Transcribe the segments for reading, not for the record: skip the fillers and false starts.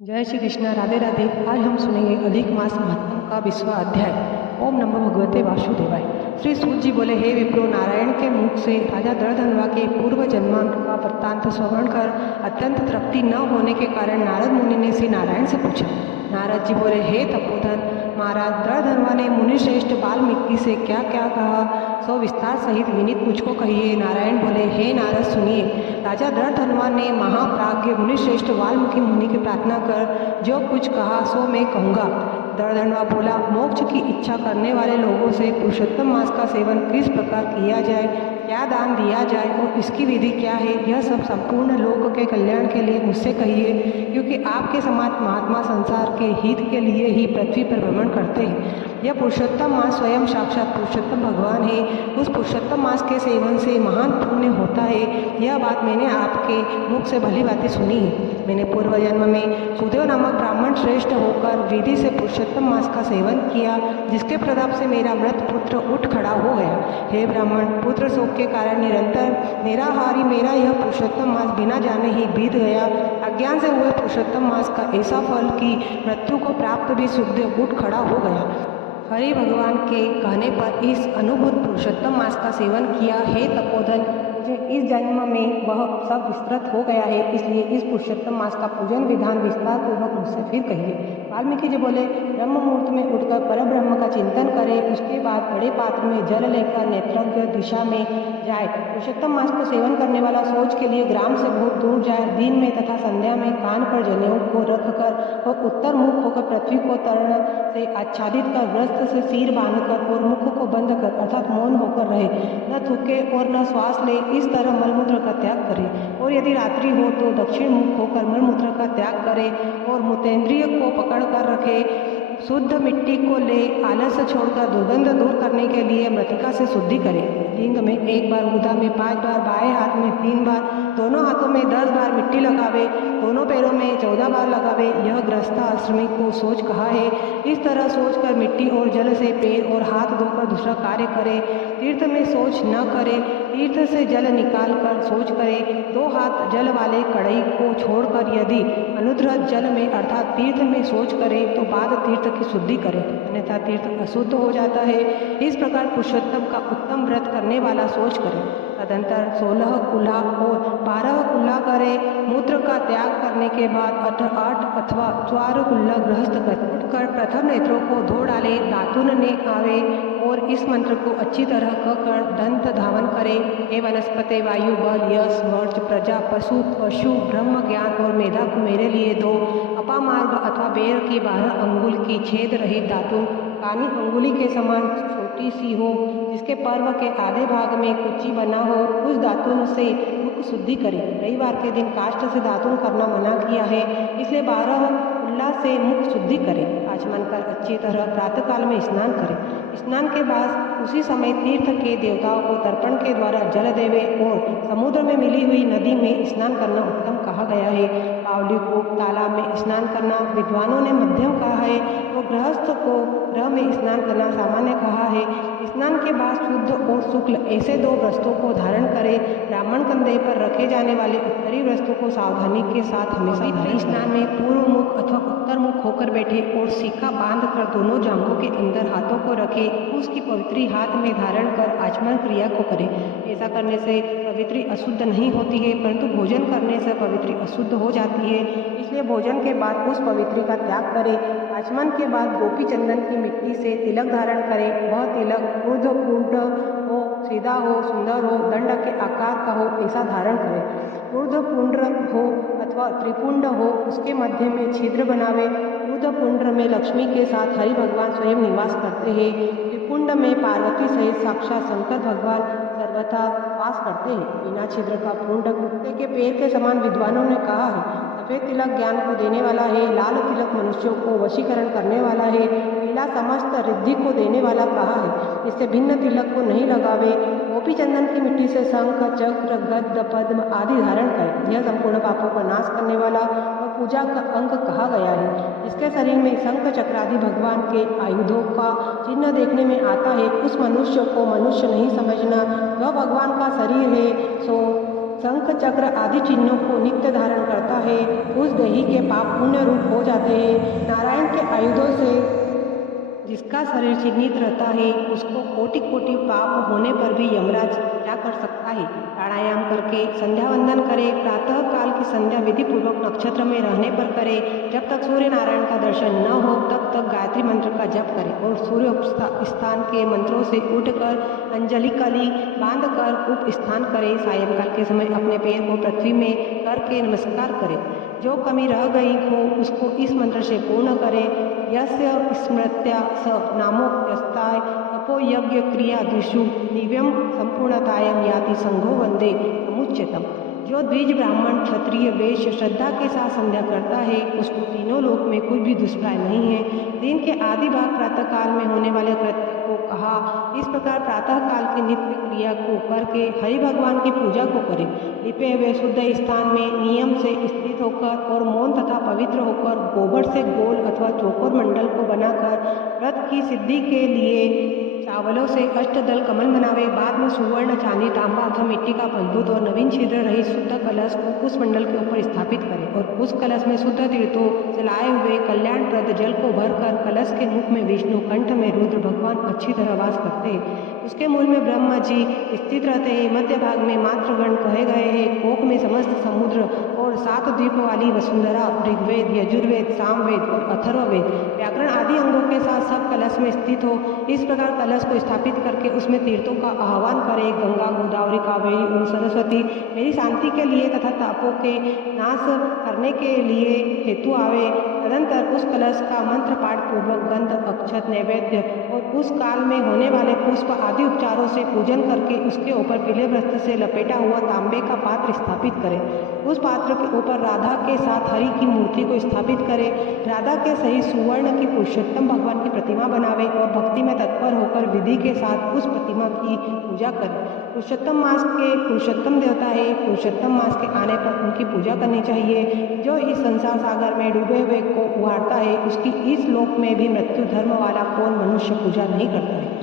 जय श्री कृष्णा। राधे राधे। आज हम सुनेंगे अधिक मास महत्म का 20वां अध्याय। ओम नमो भगवते वासुदेवाय। श्री सूत जी बोले, हे विप्रो, नारायण के मुख से राजा दर्दधनवा के पूर्व जन्मांत का वृत्तांत श्रवण कर अत्यंत तृप्ति न होने के कारण नारद मुनि ने श्री नारायण से पूछा। नारद जी बोले, हे तपोधन महाराज, दर्दधनवा ने मुनि श्रेष्ठ वाल्मीकि से क्या क्या कहा सो विस्तार सहित विनीत मुझको कहिए। नारायण बोले, हे नारद सुनिए। राजा दर्दधनवा ने महाप्राज्ञ मुनिश्रेष्ठ वाल्मीकि मुनि की प्रार्थना कर जो कुछ कहा सो मैं कहूँगा। दर्दधनवा बोला, मोक्ष की इच्छा करने वाले लोगों से पुरुषोत्तम मास का सेवन किस प्रकार किया जाए, क्या दान दिया जाए और इसकी विधि क्या है, यह सब संपूर्ण लोक के कल्याण के लिए मुझसे कहिए, क्योंकि आपके समान महात्मा संसार के हित के लिए ही पृथ्वी पर भ्रमण करते हैं। यह पुरुषोत्तम मास स्वयं साक्षात पुरुषोत्तम भगवान है। उस पुरुषोत्तम मास के सेवन से महान पुण्य होता है। यह बात मैंने आपके मुख से भली बातें सुनी है। मैंने पूर्व जन्म में सुदेव नामक ब्राह्मण श्रेष्ठ होकर विधि से पुरुषोत्तम मास का सेवन किया, जिसके प्रताप से मेरा मृत पुत्र उठ खड़ा हो गया। हे ब्राह्मण, पुत्र शोक के कारण निरंतर निराहारी मेरा यह पुरुषोत्तम मास बिना जाने ही बीत गया। अज्ञान से हुए पुरुषोत्तम मास का ऐसा फल कि मृत्यु को प्राप्त भी सुखदेव उठ खड़ा हो गया। हरि भगवान के कहने पर इस अनुभूत पुरुषोत्तम मास का सेवन किया। हे तपोधन, मुझे इस जन्म में वह सब विस्तृत हो गया है, इसलिए इस पुरुषोत्तम मास का पूजन विधान विस्तार पूर्वक मुझसे फिर कहिए। वाल्मीकि जी बोले, ब्रह्म मुहूर्त में उठकर परब्रह्म का चिंतन करें, उसके बाद बड़े पात्र में जल लेकर नेत्रज्ञ दिशा में जाए। पुरुषोत्तम मास को सेवन करने वाला सोच के लिए ग्राम से बहुत दूर जाए। दिन में तथा संध्या में कान पर जनेऊ को रखकर और उत्तर मुख होकर पृथ्वी को तरण से आच्छादित कर वस्त्र से सिर बांधकर और मुख को बंद कर अर्थात मौन होकर रहे, न थूके और न श्वास ले। इस तरह मलमूत्र का त्याग करें। और यदि रात्रि हो तो दक्षिण मुख होकर मलमूत्र का त्याग करें और मूत्रेंद्रिय को पकड़ कर रखे। शुद्ध मिट्टी को ले आलस छोड़कर दुर्गंध दूर करने के लिए मृतिका से शुद्धि करें। लिंग में 1 बार, गुदा में 5 बार, बाएं हाथ में 3 बार, दोनों हाथों में 10 बार मिट्टी लगावे, दोनों पैरों में 14 बार लगावे। यह गृहस्थ आश्रमी को सोच कहा है। इस तरह सोचकर मिट्टी और जल से पैर और हाथ धोकर दूसरा कार्य करे। तीर्थ में सोच न करे, तीर्थ से जल निकाल कर शौच करे। 2 हाथ जल वाले कड़ाई को छोड़कर यदि अनुद्रत जल में अर्थात तीर्थ में शौच करे तो बाद तीर्थ की शुद्धि करे, अन्यथा तीर्थ अशुद्ध हो जाता है। इस प्रकार पुरुषोत्तम का उत्तम व्रत करने वाला शौच करे। तदंतर 16 कुल्हा और 12 कुल्हा करे। मूत्र का त्याग करने के बाद 8 अथवा 4 कुल्हा गृहस्थ करे। उठकर प्रथम नेत्रों को धो डाले, दातुन ने आवे और इस मंत्र को अच्छी तरह कहकर दंत धावन करे। हे वनस्पति, वायु, बल, यश, वर्च, प्रजा, पशु, ब्रह्म ज्ञान और मेधा को मेरे लिए दो। अपामार्ग अथवा बेर की 12 अंगुल की छेद रहित दातुन, कानी अंगुली के समान छोटी सी हो, जिसके पर्व के आधे भाग में कुची बना हो, उस दातुन से मुख शुद्धि करे। रविवार के दिन काष्ठ से दातुन करना मना किया है, इसलिए 12 कुल्ला से मुख शुद्धि करें। आचमन कर अच्छी तरह प्रातःकाल में स्नान करें। स्नान के बाद उसी समय तीर्थ के देवताओं को तर्पण के द्वारा जल देवे और समुद्र में मिली हुई नदी में स्नान करना उत्तम कहा गया है। बावली को तालाब में स्नान करना विद्वानों ने मध्यम कहा है और गृहस्थ को गृह में स्नान करना सामान्य कहा है। स्नान के बाद शुद्ध और शुक्ल ऐसे 2 वस्त्रों को धारण करें। ब्राह्मण कंधे पर रखे जाने वाले उत्तरी वस्त्रों को सावधानी के साथ हमेशा स्नान में पूर्व मुख अथवा उत्तर मुख होकर बैठे और शिखा बांध कर दोनों जांघों के अंदर हाथों को रखे। उसकी पवित्री हाथ में धारण कर आचमन क्रिया को करें। ऐसा करने से पवित्री अशुद्ध नहीं होती है, परंतु भोजन करने से पवित्री अशुद्ध हो जाती है, इसलिए भोजन के बाद उस पवित्री का त्याग करें। आचमन के बाद गोपी चंदन की मिट्टी से तिलक धारण करें। वह तिलक ऊर्ध्वपुंड हो, सीधा हो, सुंदर हो, दंड के आकार का हो, ऐसा धारण करें। ऊर्ध्वपुंड हो अथवा त्रिपुंड हो, उसके मध्य में छिद्र बनावे। ऊर्ध्वपुंड में लक्ष्मी के साथ हरि भगवान स्वयं निवास करते हैं। त्रिपुंड में पार्वती सहित साक्षात शंकर भगवान सर्वथा वास करते हैं। बिना छिद्र का पुंड कुत्ते के पैर के समान विद्वानों ने कहा है। सफेद तिलक ज्ञान को देने वाला है, लाल तिलक मनुष्यों को वशीकरण करने वाला है, पीला समस्त रिद्धि को देने वाला कहा है। इससे भिन्न तिलक को नहीं लगावे। गोपी चंदन की मिट्टी से शंख, चक्र, गद्द, पद्म आदि धारण करें। यह संपूर्ण पापों का नाश करने वाला और पूजा का अंग कहा गया है। जिसके शरीर में शंख चक्रादि भगवान के आयुधों का चिन्ह देखने में आता है, उस मनुष्य को मनुष्य नहीं समझना। वह भगवान का शरीर है, सो शंख चक्र आदि चिन्हों को नित्य धारण करता है, उस देही के पाप पुण्य रूप हो जाते हैं। नारायण के आयुधों से जिसका शरीर चिन्हित रहता है, उसको कोटि कोटि पाप होने पर भी यमराज क्या कर सकता है। प्राणायाम करके संध्या वंदन करे, प्रातः काल की संध्या विधि पूर्वक नक्षत्र में रहने पर करे। जब तक सूर्य नारायण का दर्शन न हो तब तक गायत्री मंत्र का जप करे और सूर्य स्थान के मंत्रों से उठकर अंजलि कली बांधकर उप स्थान करे। सायंकाल के समय अपने पैर को पृथ्वी में करके नमस्कार करे। जो कमी रह गई हो उसको इस मंत्र से पूर्ण करें। यस्य स्मृत्या स नामोऽस्ताय तपो यज्ञ क्रिया दिषु दिव्यम संपूर्णतायम याति संघो वंदे समुच्यतम। जो द्विज ब्राह्मण क्षत्रिय वैश्य श्रद्धा के साथ संध्या करता है उसको तीनों लोक में कोई भी दुष्प्राय नहीं है। दिन के आदि भाग प्रातः काल में होने वाले कृत्य को कहा। इस प्रकार प्रातः काल की नित्य क्रिया को करके हरि भगवान की पूजा को करें। लिपे हुए शुद्ध स्थान में नियम से स्थित होकर और मौन तथा पवित्र होकर गोबर से गोल अथवा चौकोर मंडल को बनाकर व्रत की सिद्धि के लिए चावलों से अष्टदल कमल बनावे। बाद में सुवर्ण चांदी तांबा अथवा मिट्टी का पंचभूत और नवीन छिद्र रहित शुद्ध कलश को उस मंडल के ऊपर स्थापित करें और उस कलश में शुद्ध तीर्थों से लाए हुए कल्याणप्रद जल को भरकर कलश के मुख में विष्णु, कंठ में रुद्र भगवान अच्छी तरह वास करते हैं। उसके मूल में ब्रह्मा जी स्थित रहते हैं। मध्य भाग में मातृगण कहे गए हैं। कोक में समस्त समुद्र और 7 द्वीप वाली वसुंधरा, ऋग्वेद, यजुर्वेद, सामवेद और अथर्ववेद व्याकरण आदि अंगों के साथ सब कलश में स्थित हो। इस प्रकार कलश को स्थापित करके उसमें तीर्थों का आह्वान करें। गंगा, गोदावरी, कावेरी और सरस्वती मेरी शांति के लिए तथा तापों के नाश करने के लिए हेतु आवे। तदंतर उस कलश का मंत्र पाठ पूर्वक गंध, अक्षत, नैवेद्य और उस काल में होने वाले पुष्प आदि उपचारों से पूजन करके उसके ऊपर पीले वस्त्र से लपेटा हुआ तांबे का पात्र स्थापित करें। उस पात्र के ऊपर राधा के साथ हरि की मूर्ति को स्थापित करें। राधा के सही सुवर्ण की पुरुषोत्तम भगवान की प्रतिमा बनावे और भक्ति में तत्पर होकर विधि के साथ उस प्रतिमा की पूजा करें। पुरुषोत्तम मास के पुरुषोत्तम देवता है। पुरुषोत्तम मास के आने पर उनकी पूजा करनी चाहिए। जो इस संसार सागर में डूबे हुए को उहाड़ता है उसकी इस लोक में भी मृत्यु धर्म वाला कौन मनुष्य पूजा नहीं करता है।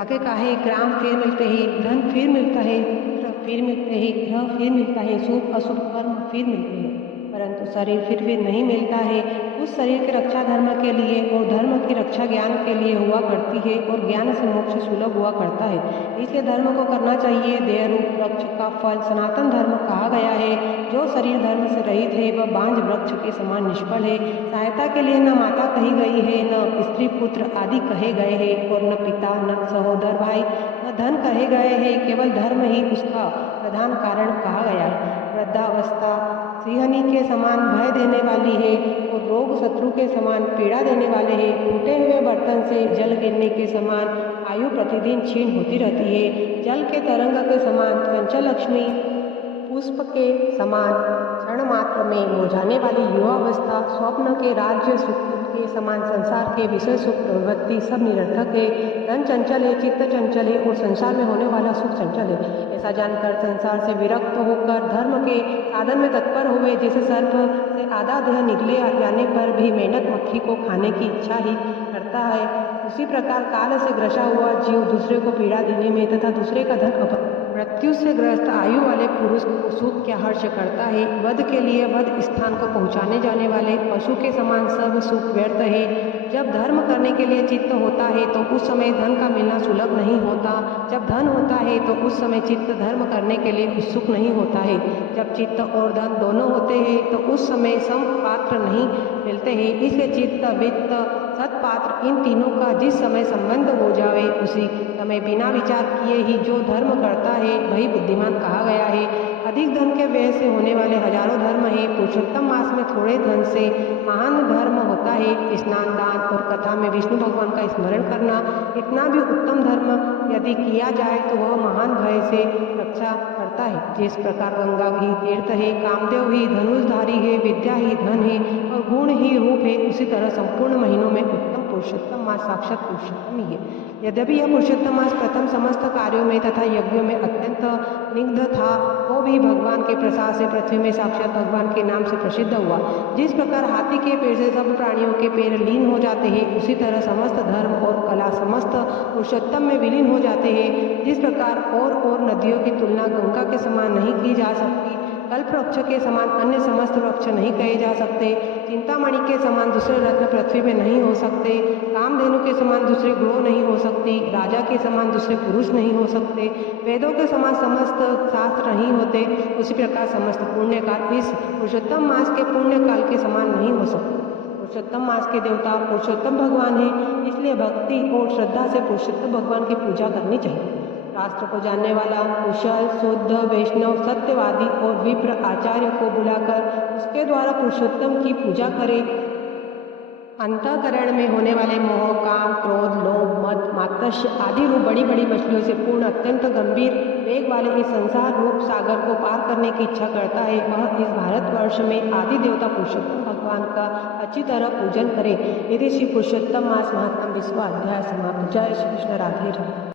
आगे काहे ग्राम फिर मिलते हैं, धन फिर मिलता है, पुत्र फिर मिलते हैं, ग्रह फिर मिलता है, शुभ अशुभ कर्म फिर मिलते हैं, परंतु शरीर फिर नहीं मिलता है। उस शरीर की रक्षा धर्म के लिए और धर्म की रक्षा ज्ञान के लिए हुआ करती है और ज्ञान से मोक्ष सुलभ हुआ करता है। इसलिए धर्म को करना चाहिए। देह रूप वृक्ष का फल सनातन धर्म कहा गया है। जो शरीर धर्म से रहित है वह बांझ वृक्ष के समान निष्फल है। सहायता के लिए न माता कही गई है, न स्त्री पुत्र आदि कहे गए हैं और न पिता, न सहोदर भाई, न धन कहे गए हैं। केवल धर्म ही उसका प्रधान कारण कहा गया है। वृद्धावस्था सिंहनी के समान भय देने वाली है और रोग शत्रु के समान पीड़ा देने वाले हैं। टूटे हुए बर्तन से जल गिरने के समान आयु प्रतिदिन क्षीण होती रहती है। जल के तरंग के समान चंचल लक्ष्मी पुष्प के समान क्षण मात्र में मुरझाने वाली युवावस्था, स्वप्न के राज्य सुख के समान संसार के विषय सुख प्रवृत्ति सब निरर्थक है। धन चंचल है, चित्त चंचल है और संसार में होने वाला सुख चंचल है। ऐसा जानकर संसार से विरक्त होकर धर्म के साधन में तत्पर हुए। जैसे सर्प से आधा देह निकले जाने पर भी मेंढक मक्खी को खाने की इच्छा ही करता है, उसी प्रकार काल से ग्रसा हुआ जीव दूसरे को पीड़ा देने में तथा दूसरे का धन मृत्यु से ग्रस्त आयु वाले पुरुष को सुख क्या हर्ष करता है। वध के लिए वध स्थान को पहुंचाने जाने वाले पशु के समान सब सुख व्यर्थ है। जब धर्म करने के लिए चित्त होता है तो उस समय धन का मिलना सुलभ नहीं होता। जब धन होता है तो उस समय चित्त धर्म करने के लिए उत्सुक नहीं होता है। जब चित्त और धन दोनों होते हैं तो उस समय सम पात्र नहीं मिलते हैं। इसलिए चित्त, वित्त, सत्पात्र इन तीनों का जिस समय संबंध हो जावे उसी समय बिना विचार किए ही जो धर्म करता है वही बुद्धिमान कहा गया है। अधिक धन के व्यय से होने वाले हजारों धर्म हैं। पुरुषोत्तम मास में थोड़े धन से महान धर्म होता है। स्नान, दान और कथा में विष्णु भगवान का स्मरण करना इतना भी उत्तम धर्म यदि किया जाए तो वह महान भय से रक्षा करता है। जिस प्रकार गंगा ही तीर्थ है, कामदेव ही धनुषधारी है, विद्या ही धन है और गुण ही रूप है, उसी तरह संपूर्ण महीनों में उत्तम पुरुषोत्तम मास साक्षात पुरुषोत्तम ही है। यद्यपि यह पुरुषोत्तम मास प्रथम समस्त कार्यों में तथा यज्ञों में अत्यंत निग्ध था, वो भी भगवान के प्रसाद से पृथ्वी में साक्षात भगवान के नाम से प्रसिद्ध हुआ। जिस प्रकार हाथी के पैर से सब प्राणियों के पैर लीन हो जाते हैं, उसी तरह समस्त धर्म और कला समस्त पुरुषोत्तम में विलीन हो जाते हैं। जिस प्रकार और नदियों की तुलना गंगा के समान नहीं की जा सकती, कल्प वृक्ष के समान अन्य समस्त वृक्ष नहीं कहे जा सकते, चिंतामणि के समान दूसरे रत्न पृथ्वी में नहीं हो सकते, कामधेनु के समान दूसरे ग्रोह नहीं हो सकती, राजा के समान दूसरे पुरुष नहीं हो सकते, वेदों के समान समस्त शास्त्र नहीं होते, उसी प्रकार समस्त पुण्यकाल इस पुरुषोत्तम मास के पुण्यकाल के समान नहीं हो सकते। पुरुषोत्तम मास के देवता पुरुषोत्तम भगवान हैं, इसलिए भक्ति और श्रद्धा से पुरुषोत्तम भगवान की पूजा करनी चाहिए। शास्त्र को जानने वाला कुशल शुद्ध वैष्णव सत्यवादी और विप्र आचार्य को बुलाकर उसके द्वारा पुरुषोत्तम की पूजा करे। अंतःकरण में होने वाले मोह काम क्रोध लोभ मद मात्सर्य आदि रूप बड़ी बड़ी मछलियों से पूर्ण अत्यंत गंभीर वेग वाले इस संसार रूप सागर को पार करने की इच्छा करता है, वह इस भारतवर्ष में आदि देवता पुरुषोत्तम भगवान का अच्छी तरह पूजन करे। यदि श्री पुरुषोत्तम मास महात्म 20वां अध्याय समाप्त। जय श्री कृष्ण। राधे राधे।